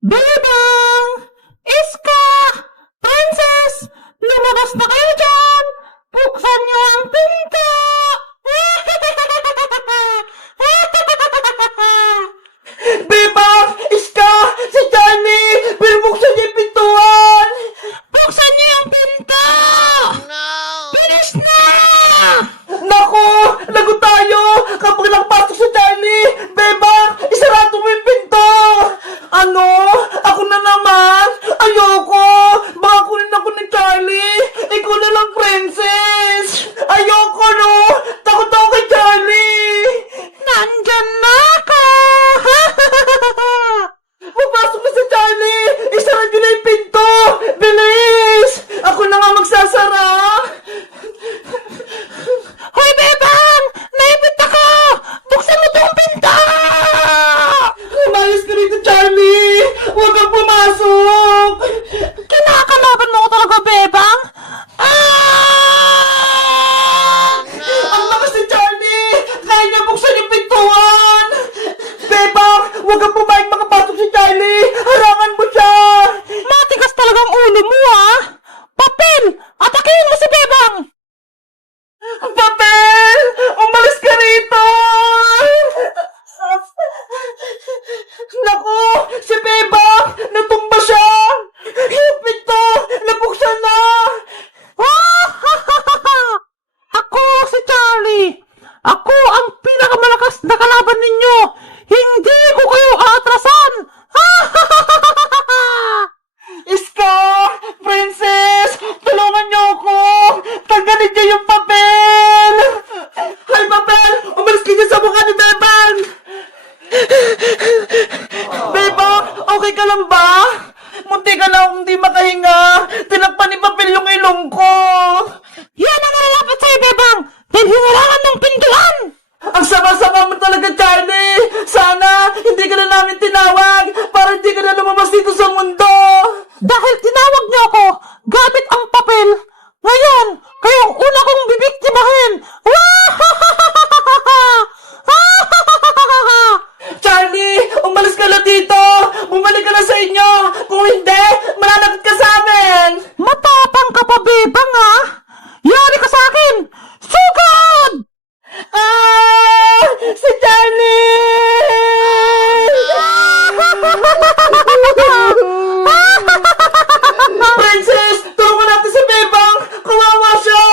Bebang! Iska! Princess! Lumabas na kayo dyan! Buksan niyo ang pinto! Bebang! Iska! Si Johnny! Binubuksan niya yung pintuan! Buksan niyo ang pinto! Bilis na! Naku! Lagot tayo! Kapag nagpasok si Johnny! Bebang! Isarado mo yung pinto! Ano? Ako na naman? Ayoko! Baka kunin ako ni Charlie! Ikaw na lang, princess! Ayoko, no! Takot ako kay Charlie! Nandyan na ako! Papasok na si Charlie! Isara niyo na yung pinto! Bilis! Ako na nga magsasara! Hoy, Bebang! Naipit ako! Buksan mo tong pinto! Umayos ka rito, Charlie! Huwag kang pumasok! Kinakalaban mo ko talaga, Bebang? Ang lakas ni Charlie! Kaya niya buksan yung pintuan! Bebang! Huwag kang pumayag makapasok si Charlie! Harangan mo siya! Matigas talagang ulo mo, ha? Papel! Atakihin mo si Bebang! Papel! Umalis ka rito! Naku! Si Bebang! Natumba siya! Yung pinto! Nabuksan na! Ako si Charlie! Ako ang pinakamalakas na kalaban ninyo! Hindi ko kayo aatrasan! Iska! Princess! Tulungan niyo ako! Tanggalin niyo yung papel! Hay, papel! Umalis ka niyo sa mukha ni Bebang! Bebang! Okay ka lang ba? Munti ka na akong di makahinga! Tinakpan ni papel yung ilong ko! Yan ang nalalapat sa'yo, Bebang! Dahil hinirangan ng pintuan! Ang sama-sama mo talaga, Charlie! Sana hindi ka na namin tinawag para hindi ka na lumabas dito sa mundo! Dahil tinawag niyo ako gamit ang papel, ngayon, kayo ang una kong bibiktimahin! Charlie! Umalis ka na dito! Bumalik ka na sa inyo! Kung hindi, mananagot ka sa amin! Matapang ka pa, Bebang, ha? Yari ka sa akin! Sugod! Ah! Si Charlie! Princess! Tulungan natin si Bebang! Kawawa siya!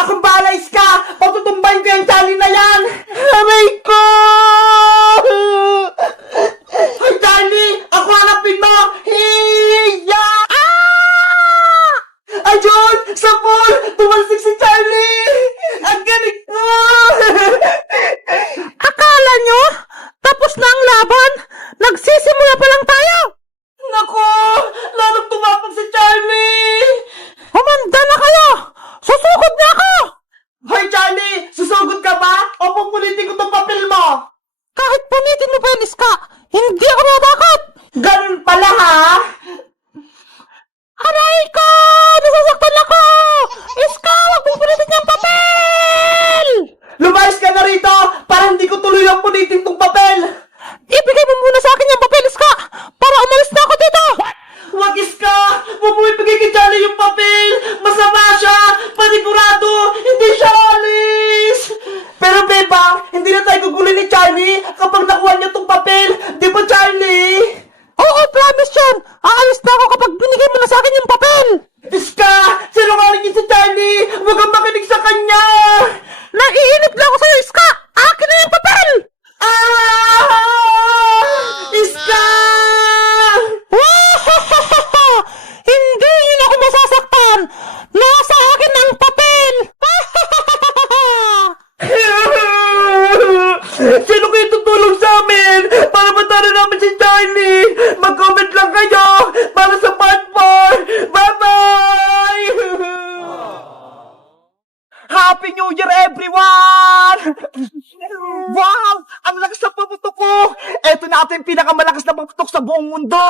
Akong bahala, Iska! Patutumbayin ko yung Charlie na yan! Aray ko! Hoy, Charlie! Ako hanapin mo! Hiya! Ayun! Sa pool! Tumalsik si Charlie! Ang galing ko! Akala nyo? Tapos na ang laban? Nagsisimula pa lang tayo! Nako! Lalong tumapag si Charlie! Humanda na kayo! Susugod na ako! Hoy, Charlie! Susugod ka ba? O pupulitin ko tong papel mo? Kahit punitin mo pa yung iska, hindi ako natakot! Ganun pala, ha? Aray ko! Nasasaktan ako! Iska, wag mong punitin niyang papel! Lumayas ka na rito para hindi ko tuloy ang punitin tong papel! Ibigay mo muna sa akin yung papel, Iska! Para umalis na ako dito! Wag, Iska! Huwag mo ibigay kay Charlie yung papel! Masama siya! Panigurado! Hindi siya alis! Pero, Bebang, hindi na tayo gugulin ni Charlie kapag nakuha niya tong papel! Di ba, Charlie? Oo, promise yan! Aalis na ako kapag binigay mo na sa akin yung papel! Iska! Sinungaling niya si Charlie! Huwag kang makinig sa kanya! Naiinip lang ako sa'yo, Iska! Akin na yung papel! Ah! Iska! Hindi niyo na ako masasaktan! Nasa akin ang papel! Sino kayo tutulong sa amin para matalo namin si Charlie? Mag-comment lang kayo para sa part 4! Bye-bye! Happy New Year, everyone! Wow! Ang lakas ng paputok ko! Eto na ito yung pinakamalakas na paputok sa buong mundo!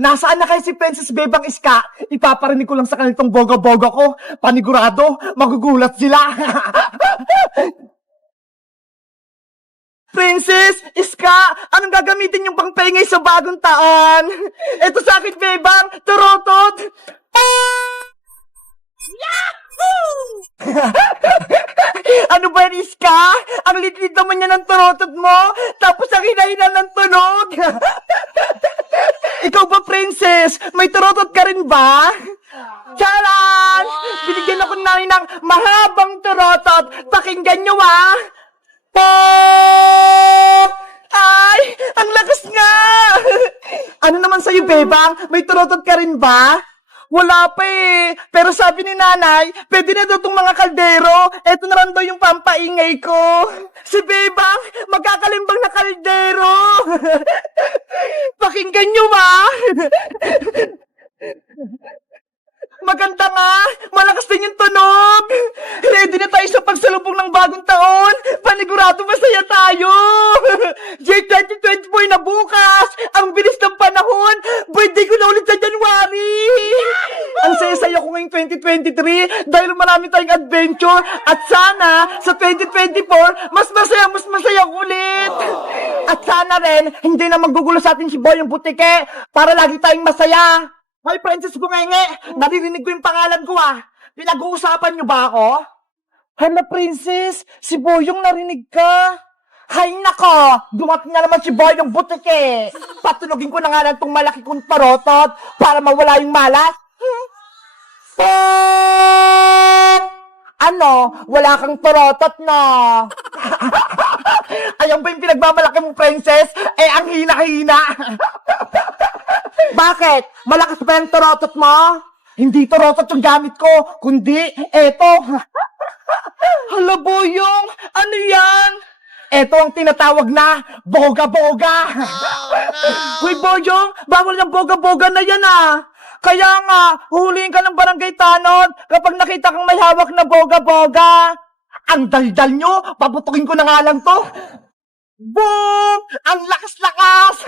Nasaan na kayo si Princess Bebang Iska? Ipaparinig ko lang sa kanitong boga-boga ko. Panigurado, magugulat sila! Princess, Iska, anong gagamitin yung pangpengay sa bagong taon? Ito sa akin, Bebang, turotot. Ano ba yan, Iska? Ang litlit naman yan ng turotot mo, tapos ang hinahinan ng tunog. Ikaw ba, Princess? May turotot ka rin ba? Charan! Binigyan ako namin ng mahabang turotot. Pakinggan nyo, ah! Pop! Ay! Ang lakas nga! Ano naman sa'yo, Bebang? May turotot ka rin ba? Wala pa eh. Pero sabi ni nanay, pwede na daw itong mga kaldero. Eto na lang daw yung pampaingay ko. Si Bebang, magkakalimbang na kaldero. Pakinggan nyo, ma. Maganda nga! Malakas din yung tunog! Ready na tayo sa pagsalubong ng bagong taon! Panigurado masaya tayo! Year 2024 na bukas! Ang bilis ng panahon! Birthday ko na ulit sa January! Ang saya-saya ko ngayong 2023 dahil marami tayong adventure at sana sa 2024 mas masaya ulit! At sana rin hindi na magugulo sa atin si Boy yung butike para lagi tayong masaya! Hoy, Princess Bungenge! Naririnig ko yung pangalan ko, ah! Pinag-uusapan niyo ba ako? Hala, Princess! Si Boyong narinig ka! Hay nako! Dumating na naman si Boyong butike! Patunogin ko na nga lang tong malaki kong tarotot para mawala yung malas! Ano? Wala kang tarotot, no? Ayan ba yung pinagmamalaki mong, Princess? Eh, ang hina-hina! Bakit? Malakas ba yung turotot mo? Hindi turotot yung gamit ko, kundi eto. Hala, Boyong, ano yan? Eto ang tinatawag na boga-boga. Uy, Boyong, bawal yung boga-boga na yan, ah. Kaya nga, huhulihin ka ng barangay tanod kapag nakita kang may hawak na boga-boga. Ang daldal nyo, paputukin ko na nga lang to. Boom! Ang lakas-lakas!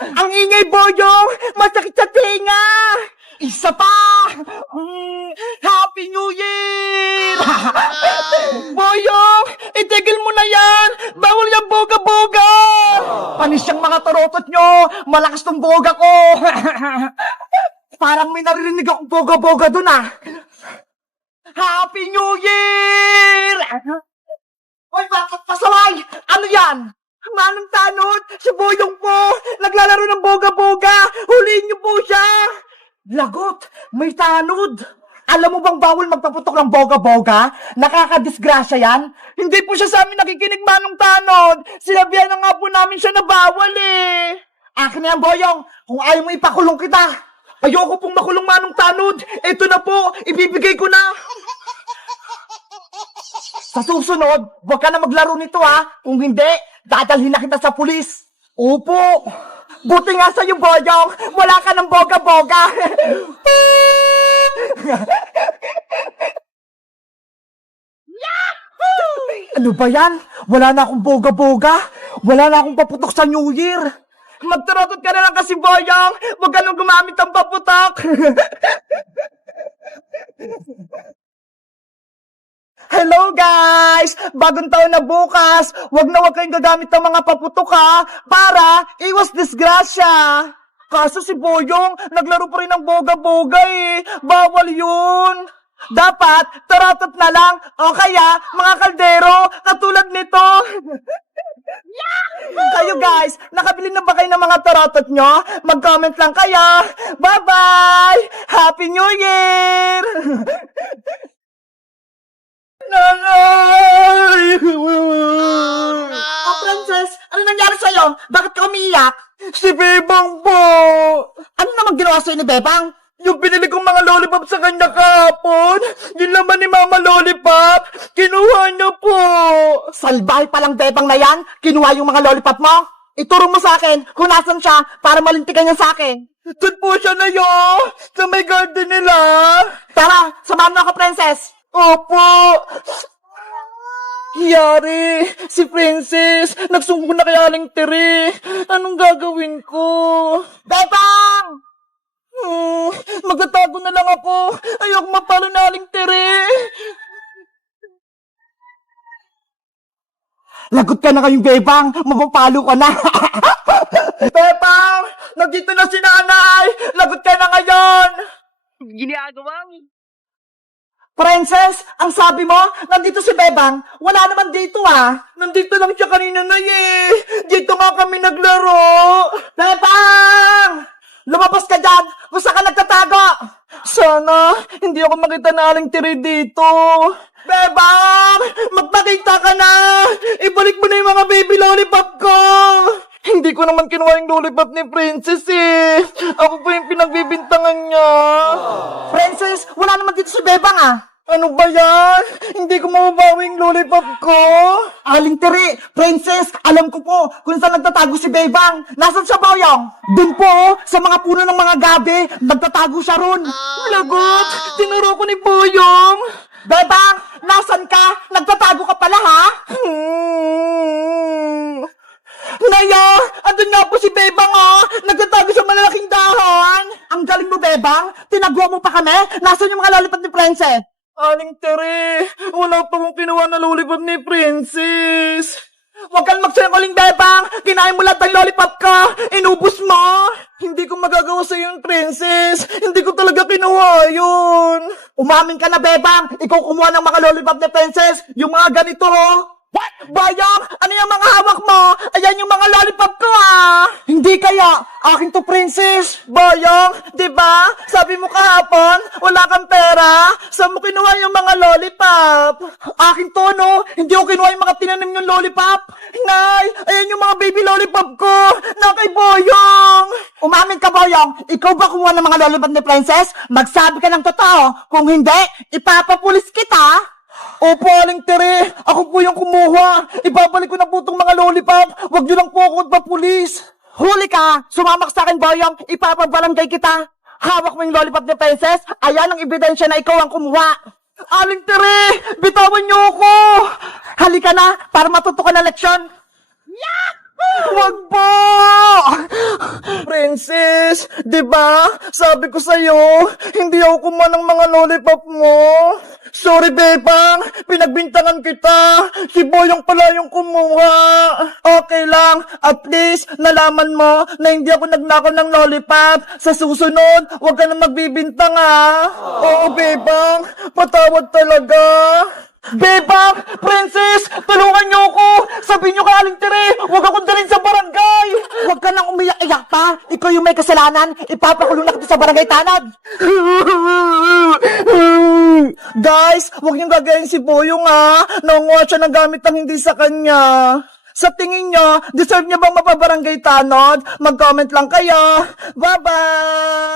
Ang ingay, Boyong! Masakit sa tinga! Isa pa! Happy New Year! Boyong! Itigil mo na yan! Bawal yung boga-boga! Panis yung mga turotot nyo! Malakas tong boga ko! Parang may naririnig akong boga-boga dun, ah! Happy New Year! Hoy, bakit pasaway? Ano yan? Manong tanod, si Boyong po, naglalaro ng boga-boga, huliin niyo po siya! Lagot, may tanod! Alam mo bang bawal magpaputok ng boga-boga? Nakakadisgrasya yan? Hindi po siya sa amin nakikinig, Manong tanod! Sinabihan na nga po namin siya na bawal eh! Akin na yan, Boyong, kung ayaw mo ipakulong kita! Ayoko pong makulong, Manong tanod! Ito na po, ibibigay ko na! Sa susunod, huwag ka na maglaro nito, ha? Kung hindi, dadalhin na kita sa pulis. Opo. Buti nga sa'yo, Boyong. Wala ka ng boga-boga. Ano ba yan? Wala na akong boga-boga. Wala na akong paputok sa New Year. Magturotot ka na lang kasi, Boyong. Huwag ka nang gumamit ng paputok. Hello guys! Bagong taon na bukas! Huwag na huwag kayong gagamit ng mga paputok, ha! Para iwas disgrasya! Kaso si Boyong, naglaro pa rin ng boga-boga eh! Bawal yun! Dapat, tarotot na lang! O kaya, mga kaldero, katulad nito! Kayo guys, nakabili na ba kayo ng mga tarotot nyo? Mag-comment lang kayo! Bye-bye! Happy New Year! Nanay! Princess, ano nangyari sa'yo? Bakit ka umiiyak? Si Bebang po! Ano naman ginawa sa'yo ni Bebang? Yung binili kong mga lollipop sa kanya kahapon, yun naman ni Mama Lollipop, kinuha niya po! Salbahe palang Bebang na yan, kinuha yung mga lollipop mo? Ituro mo sa akin kung nasan siya para malintikan niya sa akin. Doon po siya na yun, sa may garden nila. Tara, samahan mo ako, Princess. Opo! Yari! Si Princess! Nagsumbong na kay Aling Tere! Anong gagawin ko? Bebang! Magtatago na lang ako! Ayoko mapalo na Aling Tere! Lagot ka na kayong bebang, mapapalo ka na. Bebang, nandito na si nanay. Lagot ka na ngayon. Ginagawa mo. Princess, ang sabi mo, nandito si Bebang. Wala naman dito ah. Nandito lang siya kanina na Dito nga kami naglaro. Bebang! Lumabas ka dyan! Kung saan ka nagtatago? Sana, hindi ako makita na Aling Tiri dito. Bebang! Magpakita ka na! Ibalik mo na yung mga baby lollipop ko! Hindi ko naman kinuha yung lollipop ni Princess eh. Ako po yung pinagbibintangan niya. Princess, wala naman dito si Bebang ah. Ano ba yan? Hindi ko mababawi yung lollipop ko. Aling Tiri, Princess, alam ko po kung saan nagtatago si Bebang. Nasaan siya, Boyong? Doon po, sa mga puno ng mga gabi. Nagtatago siya ron. Lagot, tinuro ko ni Boyong. Bebang, nasan ka? Nagtatago ka pala, ha? Naya, andun nga po si Bebang, oh. Nagtatago sa malalaking dahon. Ang galing mo, Bebang. Tinaguan mo pa kami. Nasaan yung mga lollipop ni Princess? Aling Tere, wala pa kong kinuha na lollipop ni Princess. Huwag kang magsinungaling, Bebang. Kinain mo lahat ng lollipop ka. Inubos mo. Hindi ko magagawa sa yung Princess. Hindi ko talaga kinuha yun. Umamin ka na, Bebang. Ikaw kumuha ng mga lollipop ni Princess. Yung mga ganito, oh. What? Bayang, ano yung mga hawak mo? Ayan yung mga lollipop ko, ah. Hindi kaya. Akin to, Princess. Bayang, di ba? Sabi mo kahapon, wala kang pera. Saan mo kinuha yung mga lollipop? Akin to, no? Hindi ko kinuha yung mga tinanim yung lollipop. Nay, ayan yung mga baby lollipop ko. Na kay Boyong. Umamin ka, Boyong. Ikaw ba kumuha ng mga lollipop ni Princess? Magsabi ka ng totoo. Kung hindi, ipapapulis kita. Opo, Aling Tere. Ako po yung kumuha. Ibabalik ko na po itong mga lollipop. Huwag niyo lang po ako magpapulis. Huli ka. Sumamak sa akin, Boyong. Ipapabarangay kita. Hawak mo yung lollipop ni Princess. Ayan ang ebidensya na ikaw ang kumuha. Aling Tere, bitawan niyo ako. Halika na para matuto ka na leksyon. Wag po! Princess, di ba? Sabi ko sa'yo, hindi ako kumuha ng mga lollipop mo. Sorry, Bebang. Pinagbintangan kita. Si Boyong pala yung kumuha. Okay lang. At least, nalaman mo na hindi ako nagnakaw ng lollipop. Sa susunod, huwag ka na magbibintang, ah. Oo, Bebang. Patawad talaga. Bebang! Princess! Tulungan niyo ako! Sabihin niyo kay Aling Tere, huwag akong dalhin sa barangay! Huwag ka nang umiyak-iyak pa! Ikaw yung may kasalanan! Ipapakulong na kita sa barangay tanod! Guys, huwag niyong gagayin si Boyong, ha! Nangunguha siya ng gamit ang hindi sa kanya! Sa tingin niyo, deserve niya bang mapabarangay tanod? Mag-comment lang kayo! Bye-bye!